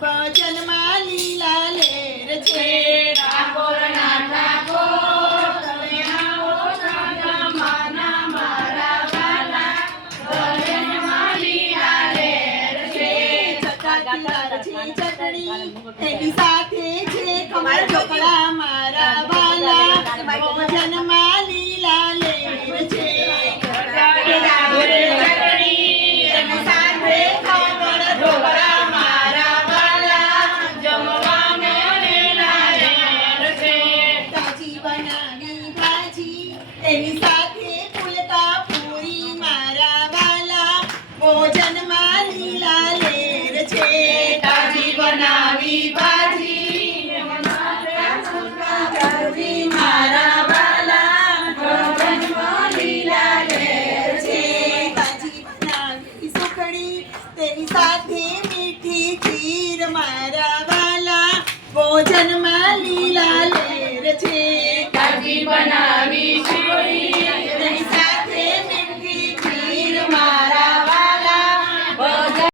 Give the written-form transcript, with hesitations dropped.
ભજનમાં લીલા લેર છે ઠાકોરના ઠાકોર તમે આવો જગમાના મારા વાલા ભજનમાં લીલા લેર છે ચટણી એની સાથે છે ખમણ ઢોકળા મારા વાલા ભજનમાં લીલા લેર છે એની સાથે ફૂલકા પૂરી મારા વાલા ભોજનમાં લીલા લેર છે તાજી બનાવી ભાજી મારા વાલા ભજનમાં લીલા લેર છે તાજી બનાવી સુખડી તેની સાથે મીઠી ખીર મારા વાલા ભોજનમાં લીલા લેર છે તાજી બનાવી